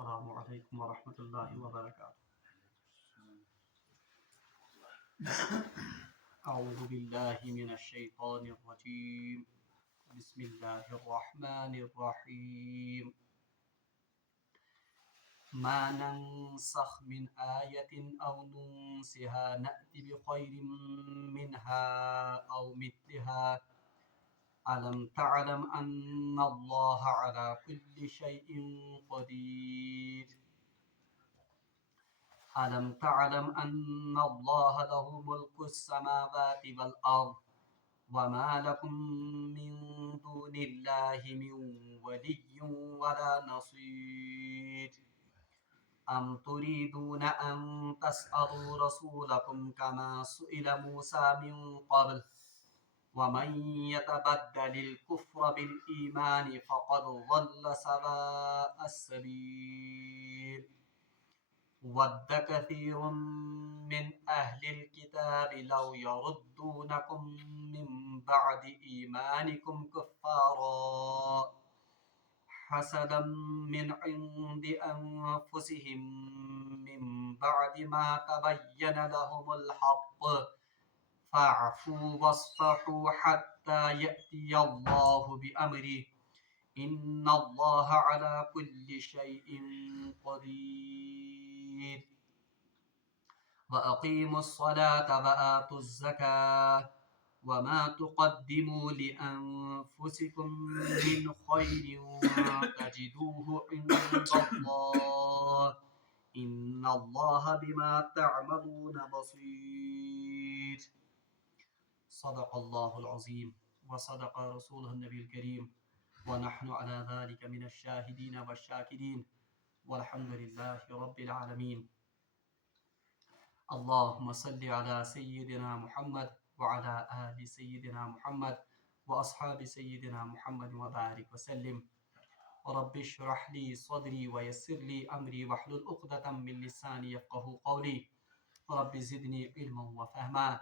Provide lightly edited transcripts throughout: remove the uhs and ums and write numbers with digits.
السلام علیکم ورحمۃ اللہ وبرکاتہ اعوذ باللہ من الشیطان الرجیم بسم اللہ الرحمن الرحیم ما ننسخ من آیت او ننسها نأتی بخیر منها او مثلها ألم تعلم أن الله على كل شيء قدير ألم تعلم أن الله له ملك السماوات والأرض وما لكم من دون الله من ولي ولا نصير أم تريدون أن تسألوا رسولكم كما سئل موسى من قبل ومن يتبدل الكفر بالإيمان فقد ضل سواء السبيل ود كثير من أهل الكتاب لو يردونكم من بعد إيمانكم كفارا حسدا من عند أنفسهم من بعد ما تبين لهم الحق فاعفوا واصفحوا حتى يأتي الله بأمره إن الله على كل شيء قدير وأقيموا الصلاة وآتوا الزكاة وما تقدموا لأنفسكم من خير تجدوه عند الله إن الله بما تعملون بصير صدق الله العظيم وصدق رسوله النبي الكريم ونحن على ذلك من الشاهدين والشاكرين والحمد لله رب العالمين اللهم صل على سيدنا محمد وعلى آل سيدنا محمد وأصحاب سيدنا محمد وبارك وسلم رب اشرح لي صدري ويسر لي أمري واحلل عقدة من لساني يفقهوا قولي رب زدني علما وفهما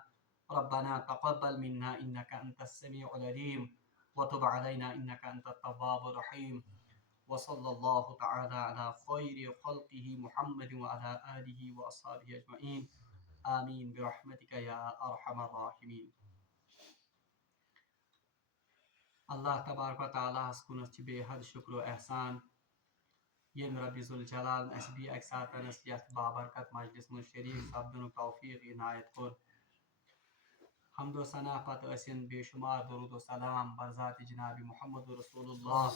ربنا تقبل منا إنك أنت السميع العليم وتب علينا إنك أنت التواب الرحيم وصلى الله تعالى على خير خلقه محمد وعلى آله وأصحابه أجمعين آمين برحمتك يا أرحم الراحمين اللہ تبارک و تعالیٰ ہس کنس بے حد شکر و احسان یم رب ذوالجلال اس بھی اکہ ساتنس یتھ بابرکت مجلس من شریف سپدن توفیق عنایت کور حمد و ثنا پتہ ٲسِن بے شمار درود و سلام برذات جناب محمد رسول اللہ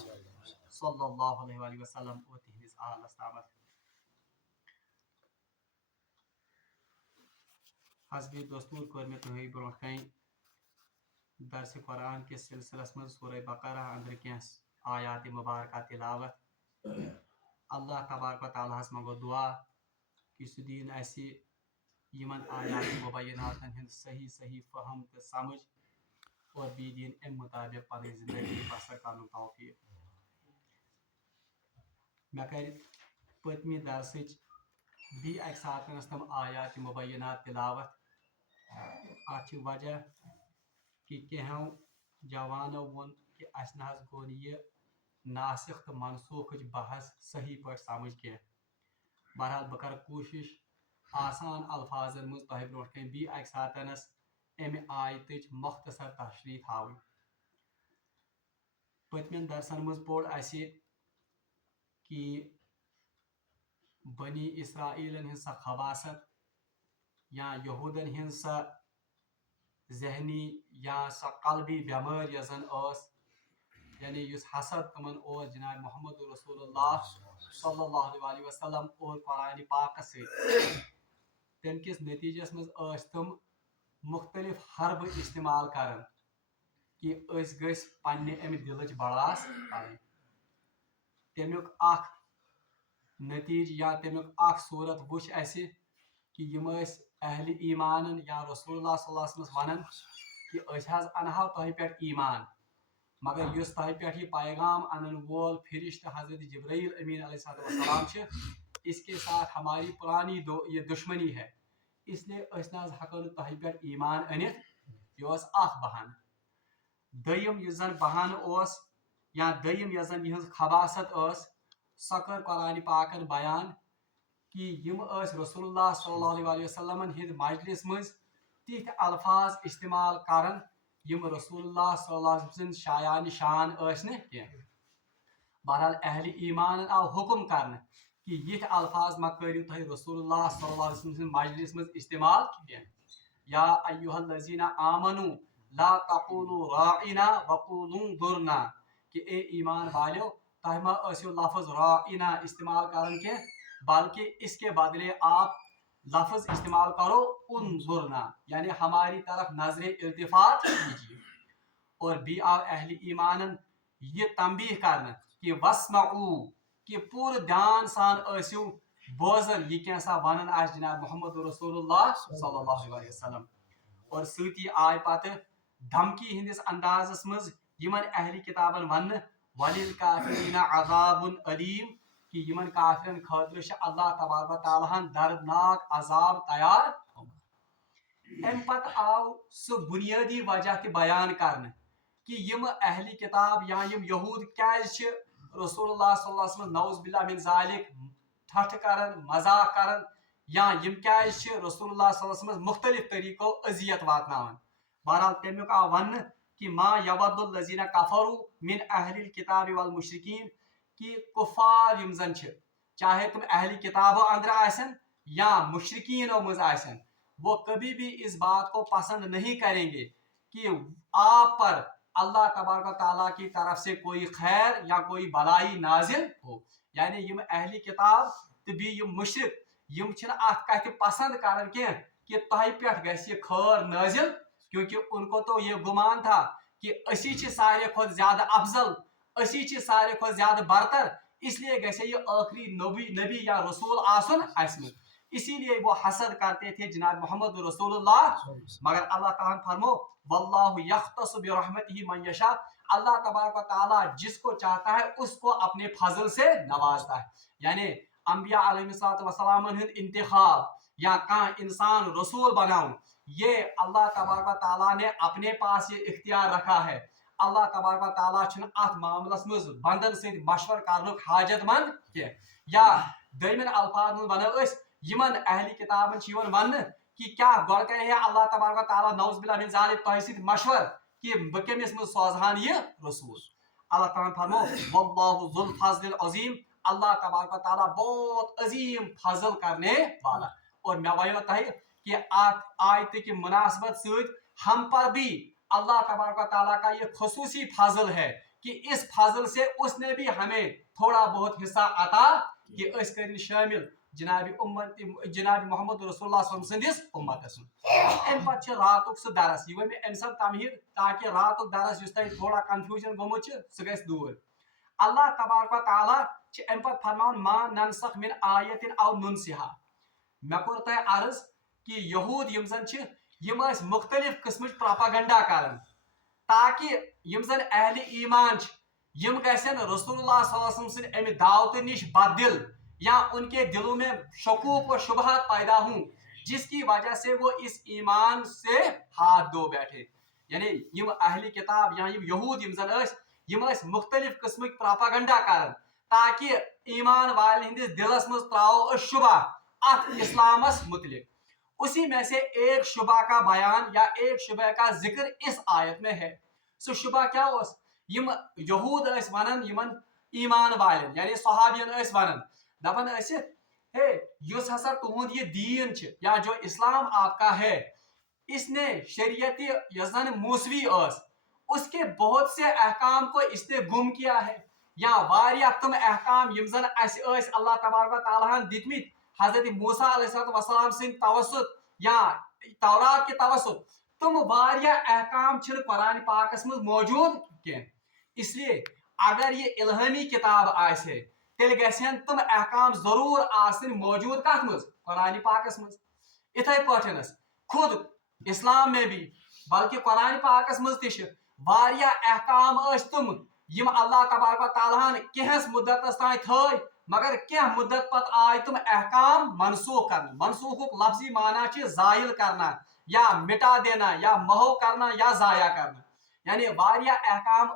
صلی اللہ علیہ وآلہ وسلم اور تہندس آلس تامت حسب دستور کور مے تہی برونٹ کن درس قرآن کس سلسلس من سورہ بقرہ اندر کینس آیات مبارکہ تلاوت اللہ تبارک و تعالیٰ ہس منگو دعا کہ سہ دین اسہ یمن آیات مبیناتن ہند صحیح صحیح فہم تو سمجھ اور بی دین ام مطابق پنہ زندگی بسر کرن توفیق مے کر پتمی درسچ بی اکہ ساتنس تم آیات مبینات تلاوت ات وجہ کہ کینہو جوانو ون کہ اس نہ گو یہ ناسخ تو منسوخ بحث صحیح پہ سمجھ کی بہرحال بہ کر کوشش آسان الفاظن مز تہ برونٹ کن بی اکہ ساتنس امہ آیتچ مختصر تشریح تھاوٕنۍ پتمن درسن مز پوٚر اسہِ کہ بنی اسرائیلن ہن سا خباست یا یہودن ہن سا ذہنی یا سا قلبی بیمار یس زن یعنی یس حسد تمن جناب محمد رسول اللہ صلی اللہ علیہ وسلم اور قرآن پاک ست تم کس نتیجس مز تم مختلف حرب استعمال کران کہ اس گس پنہ امہ دلچ بڑاس کریں تمیک اخ نتیج یا تمیک اخ صورت وچ اسہ کہ یم اہل ایمان یا رسول اللہ صلی اللہ علیہ وسلم ونان کہ اس حظ انہو تہ پہ ایمان مگر یس تہ پہ یہ پیغام انن وول فرشتہ حضرت جبرائیل امین علیہ السلام اس کے ساتھ ہماری پرانی یہ دشمنی ہے اس لیے اس نہ ہکو تہ پہ ایمان انت یہ اخ بہانہ دیم یہ زن بہانہ یا دیم یہ زن یہ خباست سۄ کٔر قرآن پاکن بیان کہ یم رسول اللہ صلی اللہ علیہ وسلم ہند مجلس مز تِتھ الفاظ استعمال کرن یم رسول اللہ صلی اللہ علیہ وسلم شایان شان کی بہرحال اہل ایمان آو حکم کرنے کہ یہ الفاظ ما کرو تہ رسول اللہ صلی اللہ علیہ وسلم مجلس مز استعمال یا ایھا الذین آمنوا لا تقولوا راعنا وقولوا انظرنا کہ اے ایمان والو تہ ما اسو لفظ راعنا استعمال کرن کی بلکہ اس کے بدلے آپ لفظ استعمال کرو انظرنا یعنی ہماری طرف نظر التفات کیجیے اور بھی آو اہل ایمان یہ تنبیہ کرنا کہ واسمعوا کہ پور دھیان سان اسو بوزن یہ کیسا ونن آس جناب محمد رسول اللہ صلی اللہ علیہ وسلم اور سۭتی آئے پتہ دھمکی ہندس اندازس مز یمن اہل کتابن ون وللکافرین عذاب علیم کہ یمن کافرن خاطر اللہ تبارک و تعالیٰ دردناک عذاب تیار ام پتہ آو سہ بنیادی وجہ تہ بیان کرنے کہ یم اہل کتاب یا یم یہود کیاز رسول اللہ صلی اللہ علیہ وسلم نعوذ باللہ من ذالک ٹھٹھ کرن مذاق کرن یا یم کیاز رسول اللہ صلی اللہ علیہ وسلم مختلف طریقوں اذیت واتناون بہرحال تمیک آو ون کہ ما یود الذین کفروا من اہل الکتاب والمشرکین کہ کفار یم زن چاہے تم اہل کتابوں اندر آسن یا مشرکینوں مز آسن وہ کبھی بھی اس بات کو پسند نہیں کریں گے کہ آپ پر اللہ تبارک و تعالیٰ کی طرف سے کوئی خیر یا کوئی بلائی نازل ہو یعنی یم اہل کتاب تو بھی یم مشرک یم چھن ات کتھ پسند کرن کہ تہ پہ گژھِ یہ خیر نازل کیونکہ ان کو تو یہ گمان تھا کہ اسی چھ سارے کھت زیادہ افضل اسی چھ سارے کھت زیادہ برتر اس لیے گژھِ یہ آخری نبی یا رسول آسن اسمہ اسی لیے وہ حسد کرتے تھے جناب محمد رسول اللہ مگر اللہ تعالیٰ نے فرمو واللہ یختص برحمتہ من یشاء اللہ تبارک و تعالیٰ جس کو چاہتا ہے اس کو اپنے فضل سے نوازتا ہے یعنی انبیاء علیہ السلام ہند انتخاب یا کہاں انسان رسول بناؤں یہ اللہ تبارک و تعالیٰ نے اپنے پاس یہ اختیار رکھا ہے اللہ تبارک و تعالیٰ چھن ات معاملس مز بندن سے مشور کرنک حاجت مند کی یا دمن الفاظ من ونو یمن اہل کتابن چھ ون کہ کیا گوڑ کرے ہے اللہ تبارک و تعالیٰ نعوذ باللہ من ذالک تہ سۭتۍ مشور کہ بہ کمس مز سوزہان یہ رسول اللہ تعالیٰ فرمو واللہ ذو الفضل العظیم اللہ تبارک و تعالیٰ بہت عظیم فضل کرنے والا اور میں ونو تہ کہ آیت کی مناسبت سۭتۍ ہم پر بھی اللہ تبارک و تعالیٰ کا یہ خصوصی فضل ہے کہ اس فضل سے اس نے بھی ہمیں تھوڑا بہت حصہ عطا کہ اس کرن شامل جناب محمد رسول اللہ صلی اللہ علیہ وسلم امتس ام پتہ راتک سہ درس یہ میں ام سب تمہید تاکہ راتک درس اس تھوڑا کنفیوژن گومت سہ گژھِ دور اللہ تبارک و تعالیٰ ام پتہ فرمان ما ننسخ من آیت او ننسها مے کور تہ عرض کہ یہود یم زن یم مختلف قسمچ پروپیگنڈا کرن تاکہ یم زن اہل ایمان یم گژھن رسول اللہ صلی اللہ علیہ وسلم سن امہ دعوت نش بدل یا ان کے دلوں میں شکوک و شبہات پیدا ہوں جس کی وجہ سے وہ اس ایمان سے ہاتھ دھو بیٹھے یعنی یم اہل کتاب یا یم یہود یم زن یم مختلف قسمک پروپیگنڈا کرن تاکہ ایمان والن ہندس دلس مز تراو شبہ ات اسلامس متعلق اسی میں سے ایک شبہ کا بیان یا ایک شبہ کا ذکر اس آیت میں ہے سو شبہ کیا اس یم یہود ونن یمن ایمان والن یعنی صحابین ونن دپن ہے یس ہسا تہد یہ دین یا جو اسلام آپ کا ہے اس نے شریعت یس زن موسوی اس کے بہت سے احکام کو اس نے گم کیا ہے یا واریاہ تم احکام یم زن اللہ تبارک و تعالیٰ دتمت حضرت موسیٰ علیہ السلام سن توسط یا تورات کے توسط تم واریاہ احکام چھن قرآن پاکس مز موجود کی اس لیے اگر یہ الہامی کتاب آسے تیل گھن تم احکام ضرور آسن موجود کت مز قرآن پاکس مز اتھے پاٹھنس خود اسلام میں بھی بلکہ قرآن پاکس مز تش واریاہ احکام تم یم اللہ تبارک و تعالیٰ کینس مدتس تائیں تھے مگر کیا مدت پت آئے تم احکام منسوخ کرنا منسوخ لفظی معنی زائل کرنا یا مٹا دینا یا محو کرنا یا ضائع کرنا یعنی واریاہ احکام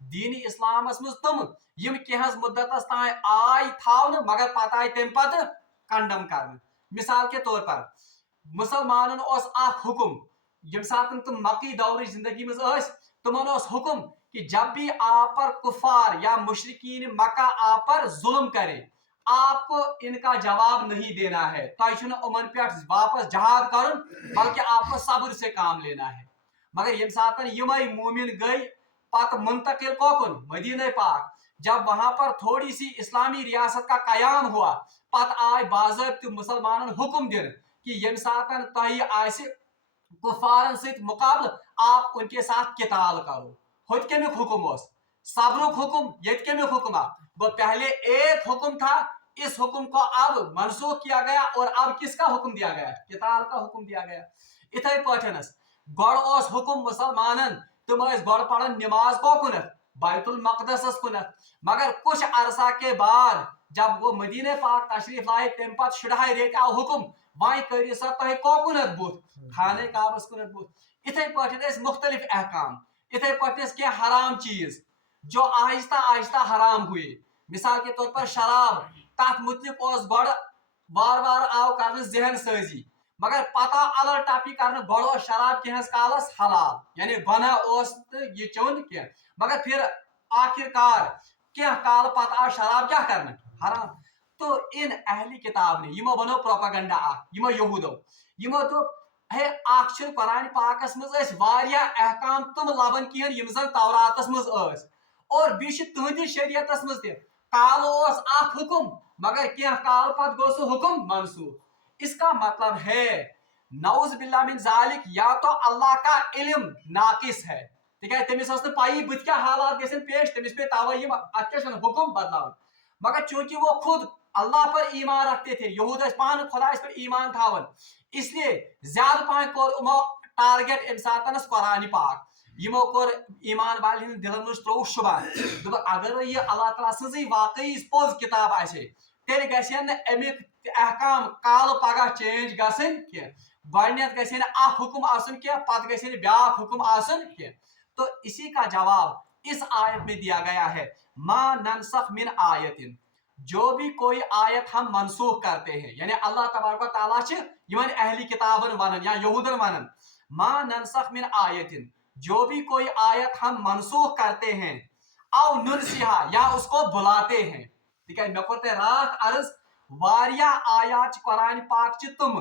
दीन इस्लामस मज तम यम केहस मुद्दतस ताई आय थावन मगर पता आय तम पत कंडम कर। मिसाल के तौर पर मुसलमानन हुकुम यम सात तुम मक्की दौर जिंदगी मज तुमन हुकुम कि जब भी आप पर कुफार या मुशरिकीन मक्का आप पर जुल्म करे आपको इनका जवाब नहीं देना है, तो उमन पे वापस जहाद कर बल्कि आपको सब्र से काम लेना है। मगर यम सात यमई मोमिन गई पत मुंतकिल कोकुन मदीना पाक, जब वहां पर थोड़ी सी इस्लामी रियासत का कयाम हुआ पत आय बाज़ाब्त मुसलमानन हुक्म दिन कि यम सातन तही आसे कुफारन से मुकाबल आप उनके साथ किताल करो। खुद के में हुक्म सब्रुक हुक्म यत के में हुक्म वो पहले एक हुक्म था, इस हुक्म को अब मनसूख किया गया और अब किसका हुक्म दिया गया? किताल का हुक्म दिया गया। इथे पठनस गड़ हुक्म मुसलमानन तुम गड़ पढ़न नमाज कोकुनत बैतुल मकदस कुनत, मगर कुछ अरसा के बाद जब वो मदीने पाक तशरीफ लाए तम पत शुडाई रेत आव हुक्म वह करियो सा तह कोकुनत बुत खाने काबस कुनत बुत। इथे पठन मुख्तलिफ अहकाम, इथे पठन क्या हराम चीज जो आहिस्ता आहिस्ता हराम हुए। मिसाल के तौर पर शराब, तथ मुतलिक गड़ वार वार आव कर जहन साजी, मगर पता अलग टापी कर गो शराब कहस कालस हलाल यानी गुना ये चुन क्या, मगर फिर आखिरकार क्या काल पत आव शराब क्या करना हराम। तो इन अहली किताब ने यमो बनो प्रोपेगेंडा यमो यहूदो यमो तो हे कुरान पाकस मज अहकाम तुम लबन कहें यम जन तौरातस मज और बीच तुहद शरीयतस मज काल हुक्म मगर क्या काल पत गो सह हुक्म मनसूख। इसका मतलब है नौज बिल्ला मिन जालिक या तो अल्लाह का इल्म नाकिस है, तमिस पाई बुत क्या हालात गसन पेश तमिस पे तवे हुक्म बदलाव, मगर चूंकि वो खुद अल्लाह पर ईमान रखते थे, यहूद पान खुदा पर ईमान थावन, इसलिए ज्यादा पान को टारगेट अम सातनस कुरान पाक यमो कोर ईमान वाल दिलन मज त्रो शुबा दप अगर ये अल्लाह ताला सजी वाकई पोज किताब आसे तेल गसन अमिक अहकाम काल पगह चेंज गसन के गडनेथ गसन हुक्म आसन के पत गसन ब्या हुक्म आसन के। तो इसी का जवाब इस आयत में दिया गया है, मा ननसख मिन आयतिन, जो भी कोई आयत हम मनसूख करते हैं, यानी अल्लाह तबारक व तआला यमन अहली किताबन वनन या यहूदन वनन मा ननसख मिन आयतिन, जो भी कोई आयत हम मनसूख करते हैं औ नुनसिहा या उसको बुलाते हैं। ठीक है, मे कोर रात अर्ज वारिया आयात कुरान पाक तुम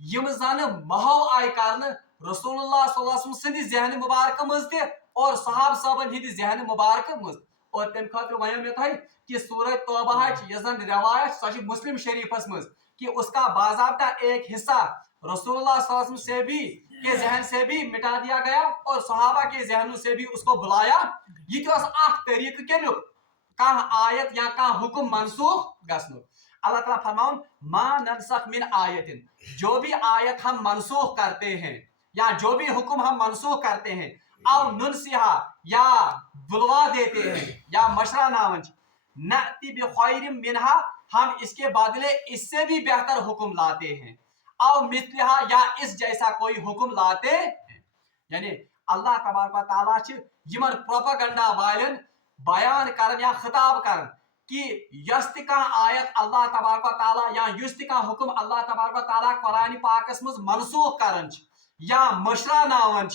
यम जन महव आय कर रसूलुल्लाह सल्लल्लाहु अलैहि वसल्लम सद जहन मुबारक मज और सहाब साहबन हिंद जहन मुबारक मज। और तम खतर वन मे तह कि सूरह तौबा यन रवायत सह मुस्लिम शरीफस मज कि उसका बाज़ाब्ता एक हिस्सा रसूलुल्लाह सल्लल्लाहु अलैहि वसल्लम से भी के जहन से भी मिटा दिया गया और सहाबा के जहनों से भी उसको बुलाया। यह तरीक कमिक कह आयत या कह हुक्म मनसूख गसन। अल्लाह ताला फरमाउन मा ननसख मिन आयतिन, जो भी आयत हम मनसूख करते हैं या जो भी हुक्म हम मनसूख करते हैं औ नुनसिहा या बुलवा देते हैं या मशरा नावन नअती बिखैरिम मिनहा, हम इसके बदले इससे भी बेहतर हुक्म लाते हैं और मिसलिहा या इस जैसा कोई हुक्म लाते हैं। यानी अल्लाह तबारक व तआला यमन प्रोपेगेंडा वालन बयान करन या खिताब करन कि यस्त का आयत अल्लाह तबारक व तआला या यस्त का हुक्म अल्लाह तबारक व तआला कुरान पाकस मज मनसूख करन या मशरा नावन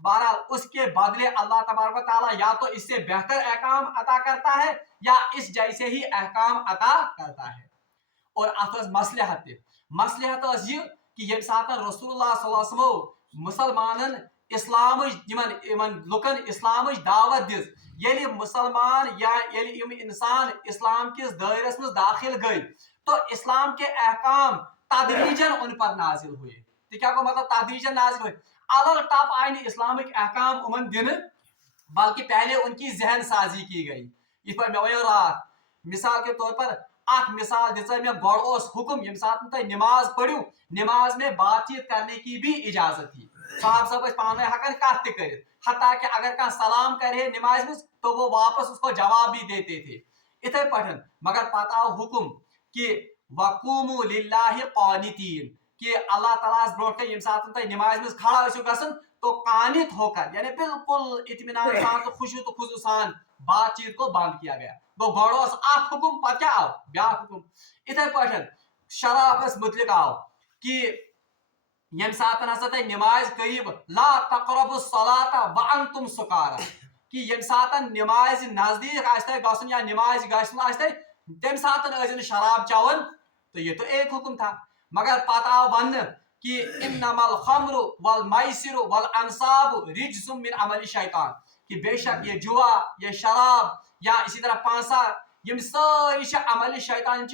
बहरहाल उसके बदले अल्लाह तबारक व तआला या तो इससे बेहतर अहकाम अता करता है या इस जैसे ही अहकाम अता करता है। और अत मसलहत यह कि यम सात रसूलुल्लाह सल्लल्लाहु अलैहि वसल्लम मुसलमानन इस्लाम लुकन इस्लाम दावत दिस, ये मुसलमान या ये इंसान इस्लाम किस दायरस में दाखिल गई तो इस्लाम के अहकाम तदरीजन उन पर नाजिल हुए। तो क्या को मतलब तदरीजन नाजिल हुए, अलग टप आए इस्लामिक अहकाम उमन दिन, बल्कि पहले उनकी जहन साजी की गई। इस पर मैं वो रात मिसाल के तौर पर मिसाल दिशा में गड़ हुक्म यम सात नमाज पढ़ू, नमाज में बातचीत करने की भी इजाजत थी, साहब सब पान हकन कत कर, हत्ता कि अगर कह सलाम करे नमाज में तो वो वापस उसको जवाब भी देते थे। इथे पठन मगर पता हुक्म कि वक़ूमू लिल्लाहि क़ानितीन कि अल्लाह ताला ब्रोट यम सात नमाज में खड़ा गसन तो कानित होकर यानी बिल्कुल इत्मीनान सान तो खुशू तो खुजू सान बात चीत को बंद किया गया गो गोड़ोस आख हुकुम पत क्या आव ब्या हुकुम इथे पठन शराबस मुतलिक आव कि यम सातन हसा तय नमाज करीब ला तकरबु सलाता व अंतुम सुकारा कि यम सातन नमाज नजदीक आस्ते गसन या नमाज गसन आस्ते तम सातन अजन शराब चावन तो ये तो एक हुक्म था मगर पता वन कि इन्नमल खम्रु वल मैसिरु वल अंसाबु रिज्सुम मिन अमल शैतान कि बेशक ये जुआ ये शराब या इसी तरह पांसा यम सारी अमल शैतान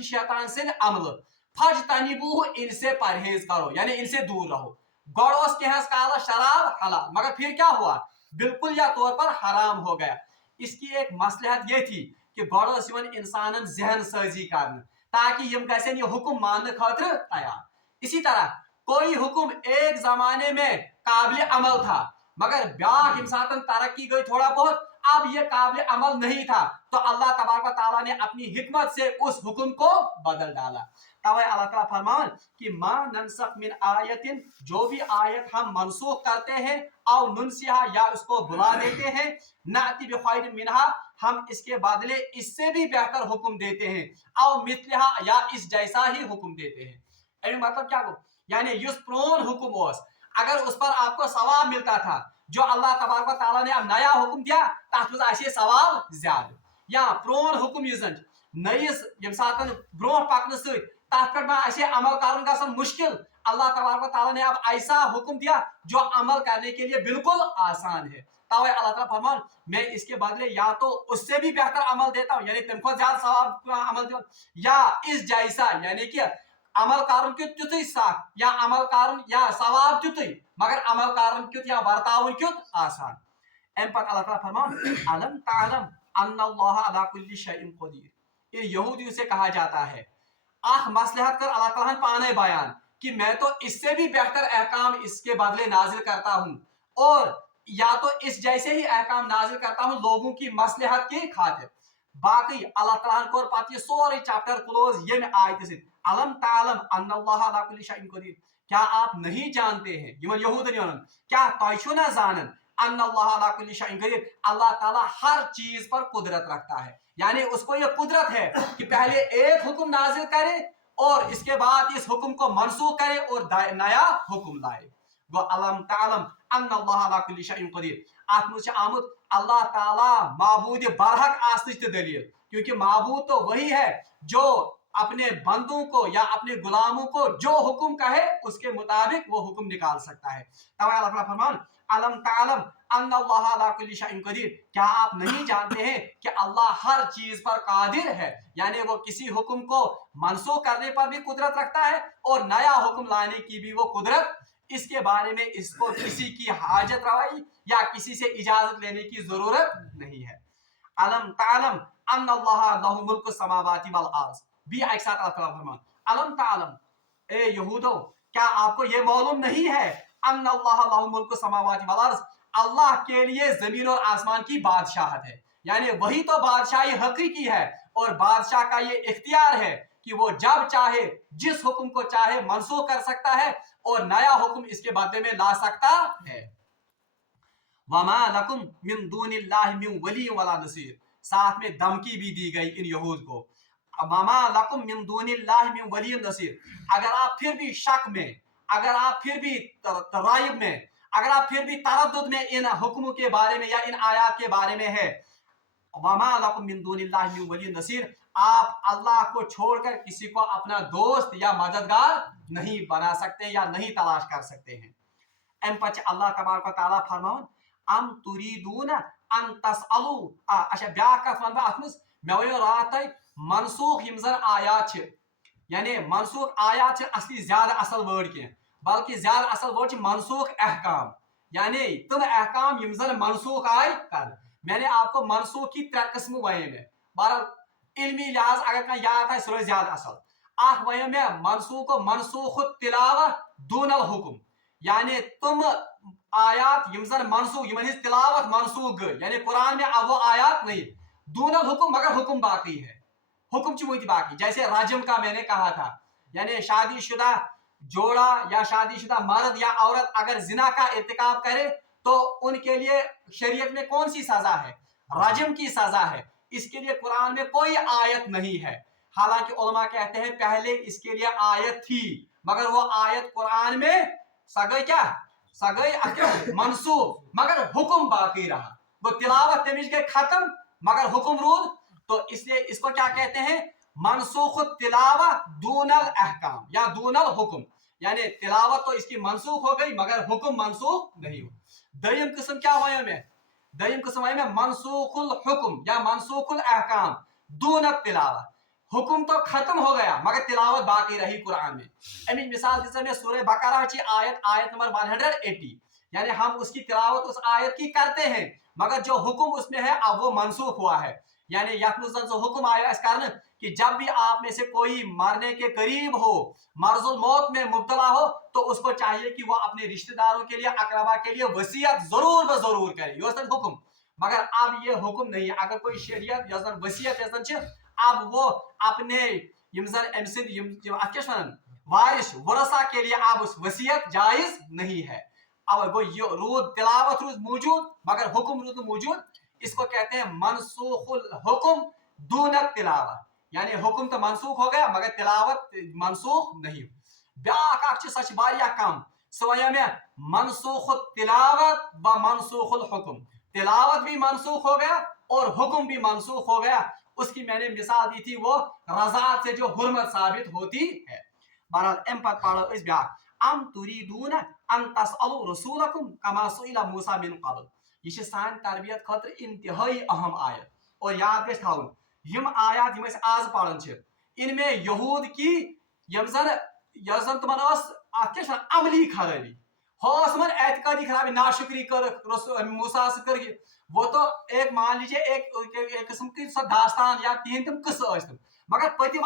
से अमल फजतनिबूहु इनसे परहेज करो यानी इनसे दूर रहो गौड़ोस के हंस काला शराब हलाल मगर फिर क्या हुआ बिल्कुल या तौर पर हराम हो गया। इसकी एक मसलहत ये थी कि गौड़ोस इंसान जहन साजी करन ताकि यम गसन ये हुक्म मानने खातिर तैयार। इसी तरह कोई हुक्म एक जमाने में काबिल अमल था मगर ब्याह इंसान तरक्की गई थोड़ा बहुत अब ये काबिल अमल नहीं था तो अल्लाह तबारक व तआला ने अपनी हिकमत से उस हुक्म को बदल डाला। तवे अल्लाह ताला फरमान कि मा ननसख मिन आयतिन जो भी आयत हम मनसूख करते हैं औ नुनसिहा या उसको भुला देते हैं नाति बिखैर मिनहा हम इसके बदले इससे भी बेहतर हुक्म देते हैं औ मिथलिहा या इस जैसा ही हुक्म देते हैं। यानी मतलब क्या को यानी युस प्रोन हुक्म ओस अगर उस पर आपको सवाब मिलता था जो अल्लाह तबारक व तआला ने अब नया हुक्म दिया तथ मज सवाब ज्यादा या प्रोन हुक्म युजन नयस यम सातन ब्रो पकन सत तथ पे अमल कर मुश्किल अल्लाह तबारक व तआला ने अब ऐसा हुक्म दिया जो अमल करने के लिए बिल्कुल आसान है। तवे अल्लाह ताला फरमान मैं इसके बदले या तो उससे भी बेहतर अमल देता हूँ यानी तुमको ज्यादा सवाब अमल देता या इस जैसा यानी कि अमल कारण क्युत तुत साख या अमल कारण या सवाब तुत मगर अमल कारण क्युत या वर्तावन क्युत आसान। एम पर अल्लाह ताला फरमान अलम तालम अन्नल्लाह अला कुल्ली शैइन कदीर। इन यहूदियों से कहा जाता है आख मसलहत कर अल्लाह ताला पाने बयान कि मैं तो इससे भी बेहतर अहकाम इसके बदले नाजिल करता हूँ और या तो इस जैसे ही अहकाम नाजिल करता हूँ लोगों की मसलहत की खातिर। बाकी अल्लाह ताला को पाती सोरे चैप्टर क्लोज ये आयत से अलम तालम अन्नल्लाह अला कुल्ली शैइन कदीर क्या आप नहीं जानते हैं यमन यहूदन क्या तयशु ना जानन अन्नल्लाह अला कुल्ली शैइन कदीर अल्लाह ताला हर चीज पर कुदरत रखता है यानी उसको ये कुदरत है कि पहले एक हुक्म नाजिल करे और इसके बाद इस हुक्म को मनसूख करे और नया हुक्म लाए। वो अलम तालम अन्नल्लाह अला कुल्ली शैइन कदीर आत्म आमुद अल्लाह ताला माबूद बरहक आस्तिश दलील क्योंकि माबूद तो वही है जो अपने बंदों को या अपने गुलामों को जो हुक्म कहे उसके मुताबिक वो हुक्म निकाल सकता है। तवे अल्लाह ताला फरमान अलम तालम अन्नल्लाह अला कुल्ली शैइन कदीर क्या आप नहीं जानते हैं कि अल्लाह हर चीज पर कादिर है यानी वो किसी हुक्म को मनसूख करने पर भी कुदरत रखता है और नया हुक्म लाने की भी वो कुदरत इसके बारे में इसको किसी की हाजत रवाई या किसी से इजाजत लेने की जरूरत नहीं है। अलम तालम अन्नल्लाह लहु मुल्कु समावाति वल अर्ज़ भी एक साथ अल्लाह ताला फरमान अलम तालम ए यहूदो क्या आपको ये मालूम नहीं है अन्नल्लाह लहु मुल्कु समावाति वल अर्ज़ अल्लाह के लिए जमीन और आसमान की बादशाहत है यानी वही तो बादशाही हकीकी है और बादशाह का ये इख्तियार है कि वो जब चाहे जिस हुक्म को चाहे मनसूख कर सकता है और नया हुक्म इसके बदले में ला सकता है। वमा लकुम मिन दूनिल्लाहि मिन वली वला नसीर साथ में धमकी भी दी गई इन यहूद को वमा लकुम मिन दूनिल्लाहि मिन वली नसीर अगर आप फिर भी शक में अगर आप फिर भी तराइब में अगर आप फिर भी तरद्दुद में इन हुक्मों के बारे में या इन आयात के बारे में है वमा लकुम मिन दूनिल्लाहि मिन वली नसीर आप अल्लाह को छोड़कर किसी को अपना दोस्त या मददगार नहीं बना सकते या नहीं तलाश कर सकते हैं। एम पच अल्लाह तबारक व तआला फरमान अम तुरीदून अन तसअलू अच्छा ब्याह का फन अथमस मैं वो रात मनसूख यमजन आयात यानी मनसूख आयात असली ज्यादा असल वर्ड के बल्कि ज्यादा असल वर्ड मनसूख अहकाम यानी तुम अहकाम यमजन मनसूख आए कर मैंने आपको मनसूख की त्रै किस्म वहे में बहरहाल इल्मी लिहाज अगर कहीं याद है सो ज्यादा असल आख वह में मनसूख मनसूख तिलावत दूनल हुक्म यानी तुम आयात यमजन मनसूख यमन हिज तिलावत मनसूख यानी कुरान में अब वो आयात नहीं दूनल हुक्म मगर हुक्म बाकी है हुक्म चुमुती बाकी जैसे राजम का मैंने कहा था यानी शादीशुदा जोड़ा या शादीशुदा मर्द या औरत अगर जिना का इर्तिकाब करे तो उनके लिए शरीयत में कौन सी सजा है रजम की सजा है। इसके लिए कुरान में कोई आयत नहीं है। हालांकि उलमा कहते हैं पहले इसके लिए आयत थी, मगर वो आयत कुरान में सगई क्या सगई मनसूख, मगर हुक्म बाकी रहा। वो तिलावत तमीज गई खत्म, मगर हुक्म रूद। तो इसलिए इसको क्या कहते हैं, मनसूख तिलावा दूनल अहकाम या दूनल हुक्म, यानी तिलावत तो इसकी मनसूख हो गई मगर हुक्म मनसूख नहीं हो। दयम किस्म क्या हुआ में, दयम किस्म है में मनसूखुल हुक्म या मनसूखुल अहकाम दूनल तिलावा। हुक्म तो खत्म हो गया मगर तिलावत बाकी रही कुरान में। अमी मिसाल में सूरह बकरा की आयत नंबर 180, यानी हम उसकी तिलावत उस आयत की करते हैं मगर जो हुक्म उसमें है अब वो मनसूख हुआ है। यानी जो हुक्म आया इस कारण कि जब भी आप में से कोई मरने के करीब हो, मर्जुल मौत में मुब्तला हो, तो उसको चाहिए कि वो अपने रिश्तेदारों के लिए, अकरबा के लिए वसीयत जरूर ब जरूर करे। ये हुक्म, मगर अब ये हुक्म नहीं है। अगर कोई शरीयत या वसीयत अब वो अपने वारिस वरसा के लिए अब उस वसीयत जायज नहीं है। अब वो रूद तिलावत रूद मौजूद मगर हुक्म रूद मौजूद, इसको कहते हैं मनसूखुल हुक्म दूनत तिलावत, यानी हुक्म तो मनसूख हो गया मगर तिलावत मनसूख नहीं। ब्याक सच वारिया कम सवया में मनसूख तिलावत व मनसूखुल हुक्म, तिलावत भी मनसूख हो गया और हुक्म भी मनसूख हो गया। उसकी मैंने मिसाल दी थी वो रज़ात से जो हुर्मत साबित होती है। बहरहाल एम पत पढ़ो इस ब्याक अम तुरीदून अन तसअलु रसूलकुम कमा सुइला मूसा मिन क़ब्ल। ये सान तरबियत खतर इंतहाई अहम आयत, और याद गछ थाउन यम आयत यम आज पढ़न छ इनमें यहूद की यम तमन अमली खराबी होस मन एतकादी खराबी, नाशुक्री कर मूसा से कर, वो तो एक मान लीजिए एक किस्म की दास्तान या तीन तम किस्से, मगर पतिम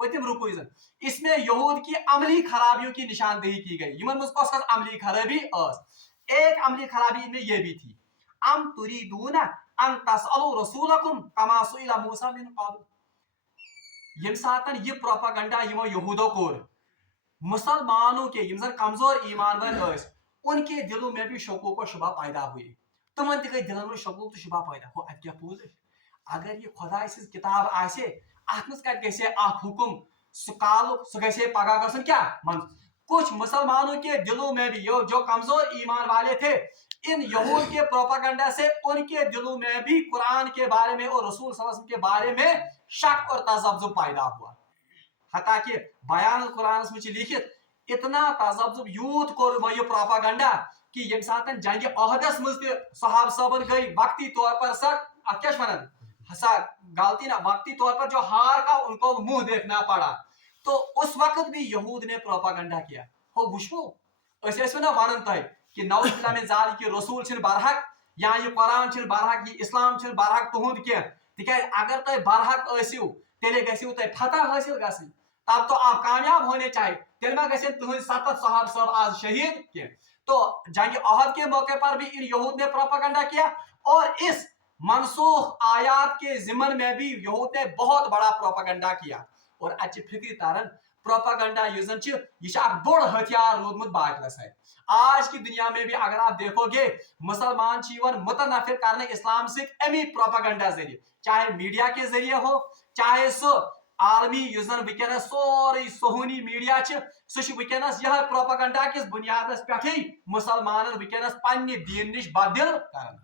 पतिम रुकु इसमें यहूद की अमली खराबियों की निशानदेही की गई। यमन मुझ अमली खराबी एक अमली खराबी इनमें यह भी थी, अम तुरीदून अन तसअलु रसूलकुम कमा सुइला मूसा मिन क़ब्ल। यम सातन ये प्रोपेगेंडा यमो यहूदो कोर मुसलमानों के यम कमजोर ईमान वाले उनके दिलों में भी शकों को शुबा पैदा हुई। तमन तक दिलन में शकों तो शुबा पैदा हो क्या पोज अगर ये खुदा सिज किताब आसे अत मज कत हुक्म सह गसे पगह गसन क्या मन। कुछ मुसलमानों के दिलों में भी जो कमजोर ईमान वाले थे, इन यहूद के प्रोपेगेंडा से उनके दिलों में भी कुरान के बारे में और रसूल सल्लल्लाहु अलैहि वसल्लम के बारे में शक और तजब्जुब पैदा हुआ। हता कि बयान कुरान में लिखित इतना तजब्जुब यूत कोर ये प्रोपेगेंडा कि यम सातन जंग अहदस मज सहाब सबन गई वक्ती तौर पर गलती ना वक्ती तौर पर जो हार का उनको मुंह देखना पड़ा, तो उस वक्त भी यहूद ने प्रोपेगेंडा किया हो वुशो ना वन तय कि नौजुबिल्ला में जाल कि रसूल छिन बरहक या ये कुरान छिन बरहक, ये इस्लाम छिन बरहक तुहुंद के तिकाज अगर तय बरहक आसियो तेले गसियो तय फतह हासिल गसिन, तब तो आप कामयाब होने चाहिए, तेल मा गसिन तुहुंद 7 सहाब सब आज शहीद के। तो जंग अहद के मौके पर भी इन यहूद ने प्रोपेगेंडा किया, और इस मनसूख आयात के जिमन में भी यहूद ने बहुत बड़ा प्रोपेगेंडा किया। और अच्छी फिक्री तारन प्रोपेगेंडा ये बोड़ हथियार रोदमुत बातलस है। आज की दुनिया में भी अगर आप देखोगे मुसलमान मुतनफिर करने इस्लाम से अमी प्रोपेगेंडा जरिए, चाहे मीडिया के जरिए हो, चाहे सो आलमी वनस सोरे सोहनी मीडिया वनस यह प्रोपेगेंडा किस बुनियादस पे मुसलमान वनस पन्ने दीन निश बदिल कर।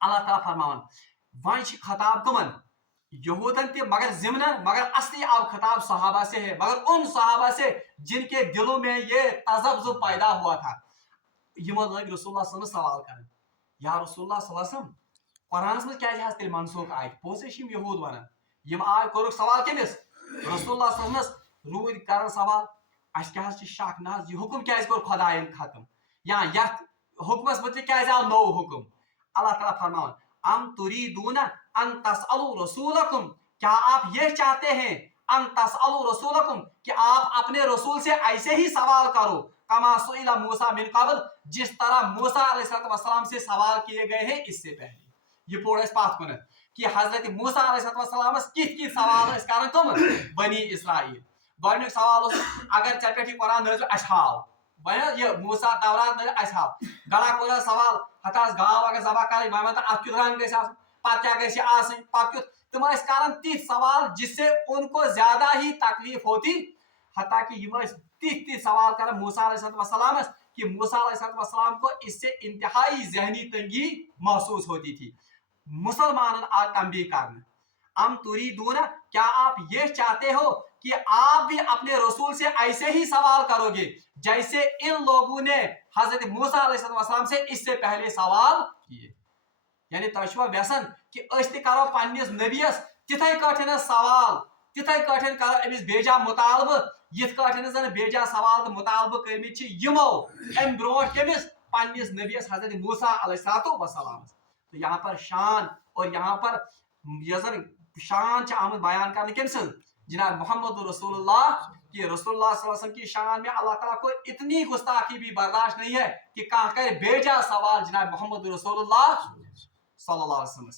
अल्लाह ताला फरमान वन खताब कमन यहूदन ते मगर जिमनन, मगर असली अब खताब सहाबा से है, मगर उन सहाबा से जिनके दिलों में ये तजब्जुब पैदा हुआ था। यमो लग रसूलुल्लाह सल्लल्लाहु अलैहि वसल्लम सवाल कर, या रसूलुल्लाह सल्लल्लाहु अलैहि वसल्लम कुरान में क्या तेल मनसूख आय पोज यहूद वन यम आय कोर सवाल कमिस रसूलुल्लाह सल्लल्लाहु अलैहि वसल्लम रूद कर सवाल अस क्या शक ना यह हुक्म क्या कोर खुदायन खत्म या यथ हुक्मस मुतलिक क्या आव नो हुक्म। अल्लाह ताला फरमान अम तुरीदून अन तसअलु रसूलकुम, क्या आप ये चाहते हैं अन तसअलु रसूलकुम कि आप अपने रसूल से ऐसे ही सवाल करो कमा सुइला मूसा मिन क़ब्ल, जिस तरह मूसा अलैहिस्सलाम से सवाल किए गए हैं इससे पहले। ये पोड़ पात कुन कि हजरत मूसा अलैहिस्सलाम कित सवाल कर बनी इसराइल। गोडनिक सवाल अगर चे पे कुरान नजिल अस हाव वन ये मूसा तवरात में असहाब गड़ा कोरा सवाल हतास गांव अगर ज़बह कर मैं मतलब आप क्यों रंग कैसे पात क्या कैसे आसे पात क्यों तुम इस कारण तीस सवाल जिससे उनको ज्यादा ही तकलीफ होती हता कि ये तीस सवाल कर मूसा अलैहिस्सलाम कि मूसा अलैहिस्सलाम को इससे इंतहाई जहनी तंगी महसूस होती थी। मुसलमान आ तंबी करना अम तुरीदून क्या आप ये चाहते हो कि आप भी अपने रसूल से ऐसे ही सवाल करोगे जैसे इन लोगों ने हजरत मूसा अलैहिस्सलाम से इससे पहले सवाल किए। यानी तशवा व्यसन कि अस करो पन्निस नबियस तिथै कठन सवाल तिथै कठन करो अमिस बेजा मुतालबह यिथ कठन जन बेजा सवाल तो मुतालबह कर्मित छ यमो अम ब्रोट कमिस पन्निस नबियस हजरत मूसा अलैहिस्सलाम। तो यहाँ पर शान और यहाँ पर यजन शान आमद बयान करने कम सं जनाब मोहम्मद रसूलुल्लाह कि रसूलुल्लाह सल्लल्लाहु अलैहि वसल्लम की शान में अल्लाह ताला को इतनी गुस्ताखी भी बर्दाश्त नहीं है कि कहाँ कर बेजा सवाल जनाब मोहम्मद रसूलुल्लाह सल्लल्लाहु अलैहि वसल्लम।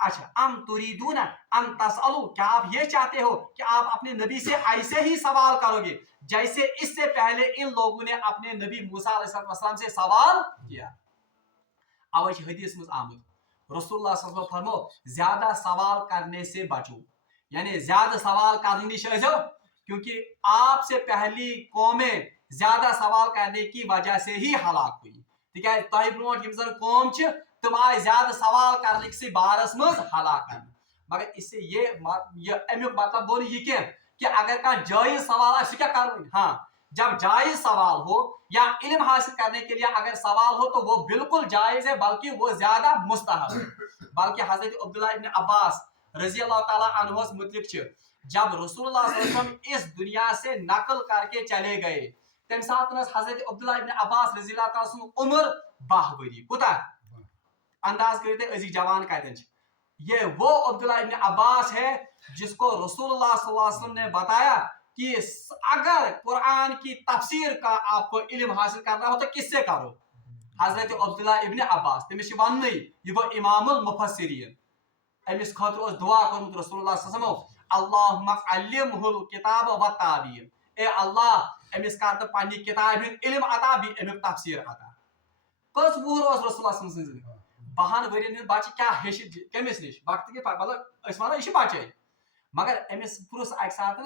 अच्छा अम तुरीदून अम तसअलू क्या आप ये चाहते हो कि आप अपने नबी से ऐसे ही सवाल करोगे जैसे इससे पहले इन लोगों ने अपने नबी मूसा अलैहिस्सलाम से सवाल किया। अब हदीस में आमद रसूलुल्लाह सल्लल्लाहु अलैहि वसल्लम फरमाओ ज्यादा सवाल करने से बचो यानी ज्यादा सवाल करने निश क्योंकि आपसे पहली कौमें ज्यादा सवाल करने की वजह से ही हलाक हुई। ठीक है तह ब्रोट यम जन कौम तुम आए ज्यादा सवाल करने से बारस मज हलाक कर मगर इससे ये अमुक मतलब बोल ये कि अगर का जायज सवाल क्या कर हाँ जब जायज सवाल हो या इल्म हासिल करने के लिए अगर सवाल हो तो वो बिल्कुल जायज है बल्कि वो ज्यादा मुस्तहब है। बल्कि हजरत अब्दुल्लाह इब्न अब्बास रजी अल्लाह ताला अन्हुस मुतलिक जब रसूलुल्लाह सल्लल्लाहु अलैहि वसल्लम इस दुनिया से नकल करके चले गए तम साथ हजरत अब्दुल्लाह इब्न अब्बास रजी अल्लाह ताला उम्र 12 वरी कुता अंदाज करते अजी जवान कहते ये वो अब्दुल्लाह इब्न अब्बास है जिसको रसूलुल्लाह सल्लल्लाहु अलैहि वसल्लम ने बताया कि अगर कुरान की तफसीर का आपको इल्म हासिल करना हो तो किससे करो हजरत अब्दुल्लाह इब्न अब्बास तमिस वन यह गो इमामुल मुफस्सिरीन अमिस खतर दुआ कर्मुत रसूलुल्लाह सल्लल्लाहु अलैहि वसल्लम अल्लाहुम्मा अल्लिमहुल किताब व ताबीर ए अल्लाह अमिस कर तो पन्नी किताब हिंद इल्म अता भी अमिक तफसीर अता कस वुर रसूलुल्लाह सल्लल्लाहु अलैहि वसल्लम 12 वरियन हिंद बच्चे क्या हेश कमिस निश वक्त के मतलब अस वनो यह बच्चे मगर अमिस पुरुष अक साथ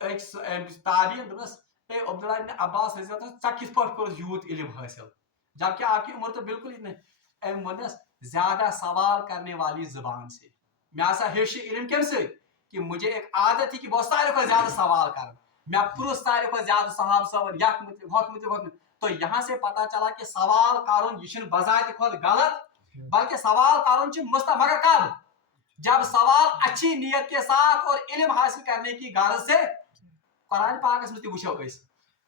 ताबीन दस ए अब्दुल्लाह इब्न अब्बास रज़ी अल्लाह तआला किस पर कर यूत इल्म हासिल जबकि आपकी उम्र तो बिल्कुल ही नहीं एम वनस ज्यादा सवाल करने वाली जुबान से मैं ऐसा हेश इल्म कम से कि मुझे एक आदत थी कि बहुत सारे को ज्यादा सवाल कर मैं पुरुष सारे को ज्यादा सहाब सवाल यक मुतलिक तो यहाँ से पता चला कि सवाल कारून ये बजाते खुद गलत बल्कि सवाल कारून मुस्त मगर कब जब सवाल अच्छी नीयत के साथ और इल्म हासिल करने की गारज से कुरान पाक में वो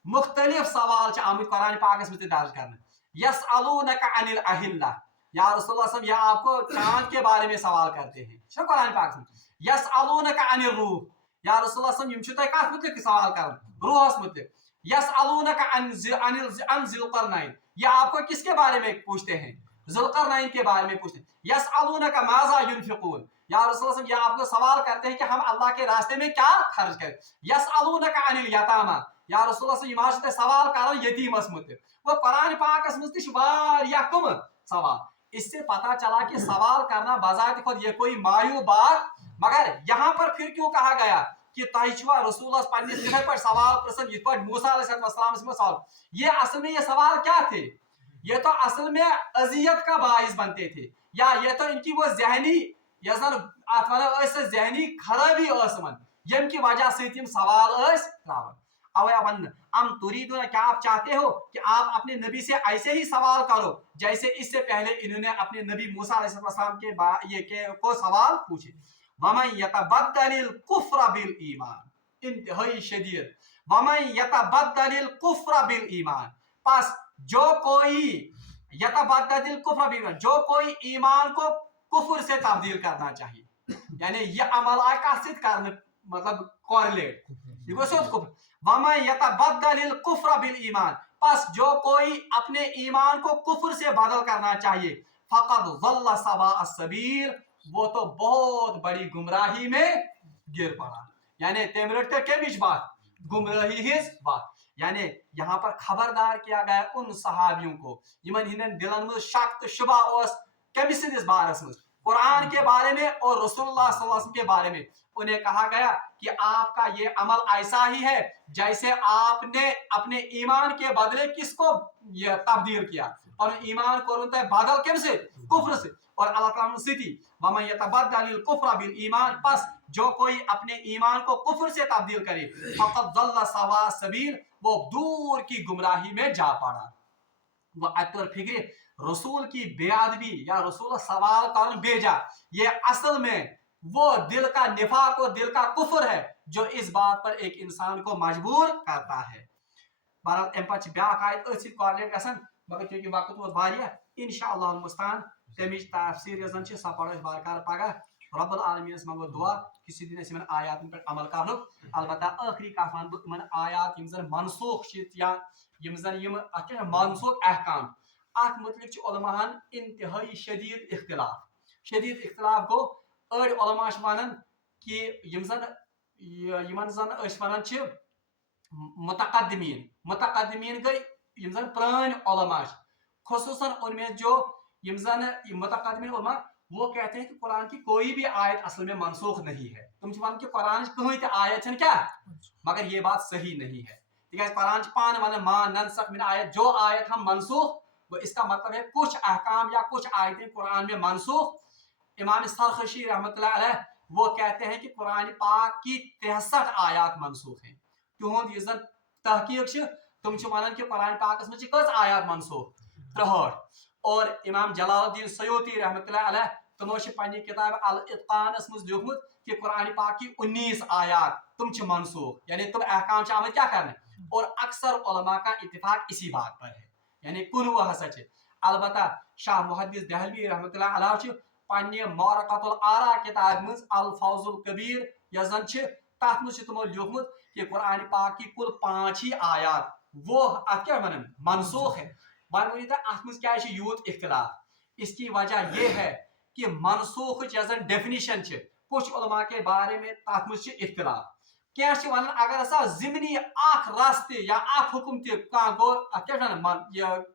मुख्तलिफ सवाल आमद कुरान पाक में दर्ज करना यसअलूनका अनिल अहिल्ला या रसूलुल्लाह सल्लल्लाहु अलैहि वसल्लम या आपको चांद के बारे में सवाल करते हैं कुरान पाक में यसअलूनका अनिल रूह या रसूलुल्लाह सल्लल्लाहु अलैहि वसल्लम कत मुतलिक सवाल कर रूहस मुतलिक यसअलूनका अन ज़ुल्क़रनैन या आपको किसके बारे में पूछते हैं ज़ुल्क़रनैन के बारे में पूछते हैं यसअलूनका माज़ा युनफ़िक़ून या रसूलुल्लाह सल्लल्लाहु अलैहि वसल्लम या आपको सवाल करते हैं कि हम अल्लाह के रास्ते में क्या खर्च करें यसअलूनका अनिल यतामा या रसूलुल्लाह सल्लल्लाहु अलैहि वसल्लम सवाल कर यतीमस मुतलिक वो कुरान पाक में कम सवाल इससे पता चला कि सवाल करना बजाते खुद ये कोई मायूब बात मगर यहाँ पर फिर क्यों कहा गया कि तहवा रसूलुल्लाह पर सवाल प्रसन्न इस पर मूसा अलैहिस्सलाम से सवाल ये असल में ये सवाल क्या थे ये तो असल में अजियत का बाइस बनते थे या ये तो इनकी वो जहनी जहनी खराबी यम की वजह से सवाल अवया वन अम तुरीदून क्या आप चाहते हो कि आप अपने नबी से ऐसे ही सवाल करो जैसे इससे पहले इन्होंने अपने नबी मूसा अलैहिस्सलाम के को सवाल पूछे वमन यतबद्दलिल कुफ्र बिल ईमान इंतहाई शदीद वमन यतबद्दलिल कुफ्र बिल ईमान पास जो कोई यतबद्दलिल कुफ्र बिल ईमान जो कोई ईमान को कुफ्र से तब्दील करना चाहिए यानी ये अमल आकाशित करने मतलब कोरिलेट ये को वमन यतबद्दलिल कुफ्र बिल ईमान पास जो कोई अपने ईमान को कुफ्र से बदल करना चाहिए फकद ज़ल्ल सवा अस्सबील वो तो बहुत बड़ी गुमराही में गिर पड़ा यानी तेमरट के बीच बात गुमराही हिज बात। यानी यहाँ पर खबरदार किया गया उन सहाबियों को यमन हिंदन दिलन में शक तो शुबा ओस कमिस हंदिस बारस में, कुरान के बारे में और रसूलुल्लाह सल्लल्लाहु अलैहि वसल्लम के बारे में। उन्हें कहा गया कि आपका ये अमल ऐसा ही है जैसे आपने अपने ईमान के बदले किसको ये तब्दील किया, और ईमान को बादल किम से, कुफ्र से। और अल्लाह ताला सिटी वमन यतबद्दलिल कुफ्र बिल ईमान, बस जो कोई अपने ईमान को कुफ्र से तब्दील करे फक़द ज़ल्ल सवा सबील, वो दूर की गुमराही में जा पड़ा। वो अतर फिक्र रसूल की बेअदबी या रसूल सवाल कर भेजा, ये असल में वो दिल का निफाक और दिल का कुफ्र है जो इस बात पर एक इंसान को मजबूर करता है। बहरहाल अम पे ब्याक आयत अथ कॉर्डिनेट गसन, मगर चूंकि वक्त वो वारियाह इंशाअल्लाह मुस्तान तमिच तफसीर यजन छ सा पढ़ो बारकार पगह। रब्बुल आलमीन मंगो दुआ किसी दिन इन आयातन पे अमल कर। अलबत्ता आखिरी कथ वन बह इन आयात यम जन मनसूख या यम जन यम मनसूख अहकाम अत मुतलिक उलमाहन इंतहाई शदीद इख्तिलाफ गो। अड़ उलमा वन कि यमन जन वन मुतकद्दमीन गई यम जन प्रान उलमा, खुसूसन उनमें जो यम जन मुतकद्दमीन उलमा वो कहते हैं कि कुरान की कोई भी आयत असल में मनसूख नहीं है। तुम वन कि कुरान कहीं ते आयत क्या, मगर ये बात सही नहीं है। कुरान पान वन मा ननसख मिन आयत, जो आयत हम मनसूख, वो इसका मतलब है कुछ अहकाम या कुछ आयतें कुरान में मनसूख। इमाम सरखशी रहमतुल्लाह अलैह वो कहते हैं कि कुरान पाक की 63 आयात मनसूख हैं। तुहद यह तहकीक तुम वन कि कुरान पाक में कस आयात मनसूख 63। और इमाम जलालुद्दीन सयूती रहमतुल्लाह अलैह तमो पन्नी किताब अल इत्कानस मज लिखमुत कि कुरान पाक की 19 आयात तुम मनसूख, यानी तुम अहकाम आमद क्या करने। और अक्सर उलमा का इत्तिफाक इसी बात पर है, यानी कुनव हसा। अलबत्ता शाह मुहद्दिस दहलवी रहमतुल्लाह अलैह पन्ने मारकतुल आरा किताब मज अल फौजुल कबीर यजन तथ मज तमो लिखमुत कि कुरान पाक की कुल 5 ही आयात वो अत क्या वन मनसूख है। वन वन अत मज क्या यूत इख्तिलाफ, इसकी वजह यह है कि मनसूख यजन डेफिनिशन कुछ उलमा के बारे में तथ मज इख्तिलाफ। क्या वन अगर हसा जिमनी अख रास्ते या अख हुक्म गो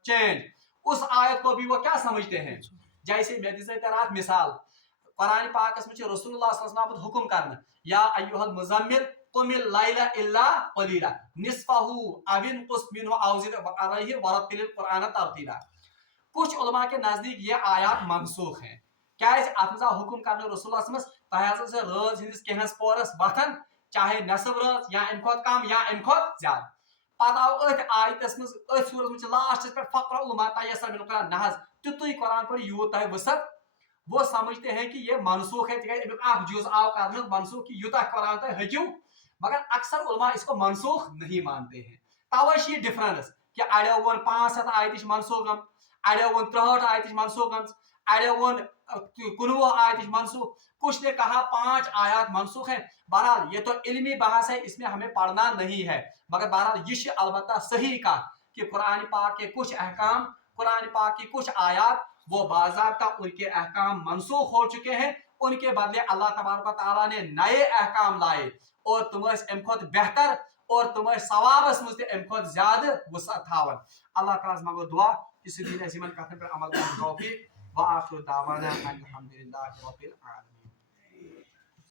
चेंज, उस आयत को भी वो क्या समझते हैं। जैसे मैं दिसे रात मिसाल कुरान पाक में रसूलुल्लाह सल्लल्लाहु अलैहि वसल्लम हुक्म करना या अय्युहल मुज़म्मिल कुमिल लैला इल्ला क़लीला निस्फहु अविन कुस मिनहु औ ज़िद अलैहि वरत्तिलिल कुरान तरतीला। कुछ उलमा के नजदीक ये आयात मनसूख हैं। क्या अतमजा हुक्म करना रसूलुल्लाह सल्लल्लाहु अलैहि वसल्लम तह रज हिंदिस कहस पोरस वथन, चाहे नसब रज या अम खुद कम या अम खुद ज्यादा। पत आव अथ आयतस मज अथ सूरत में लास्ट पे फक़रा मा तयस्सर मिनल कुरान नहज तुतुई कुरान पर यूत तह वसत। वो समझते हैं कि ये मनसूख है, अख जुज आव कर मनसूख की यूता कुरान तह हक्यू, मगर अक्सर उलमा इसको मनसूख नहीं मानते हैं। तवे ये डिफरेंस कि अड़ो वो 500 आयत मनसूख गम, अड़ो वो 63 आयत मनसूख गम, अड़ो वो 19 आयत मनसूख, कुछ ने कहा 5 आयत मनसूख है। बहरहाल ये तो इल्मी बहस है, इसमें हमें पढ़ना नहीं है, मगर बहरहाल ये अलबत्ता सही का कि कुरान पाक के कुछ अहकाम, कुरान पाक की कुछ आयत वो बाज़ाब्ता उनके अहकाम मनसूख हो चुके हैं, उनके बदले अल्लाह तबारक व तआला ने नए अहकाम लाए और तुम अम खुद बेहतर और तुम सवाबस मुझ अम खुद ज्यादा वसअत थावन। अल्लाह ताला मंगो दुआ किसी दिन ऐसी मन कथन पर अमल करने की तौफीक। व आखिर दावाना अनिल हम्दुलिल्लाहि रब्बिल आलमीन।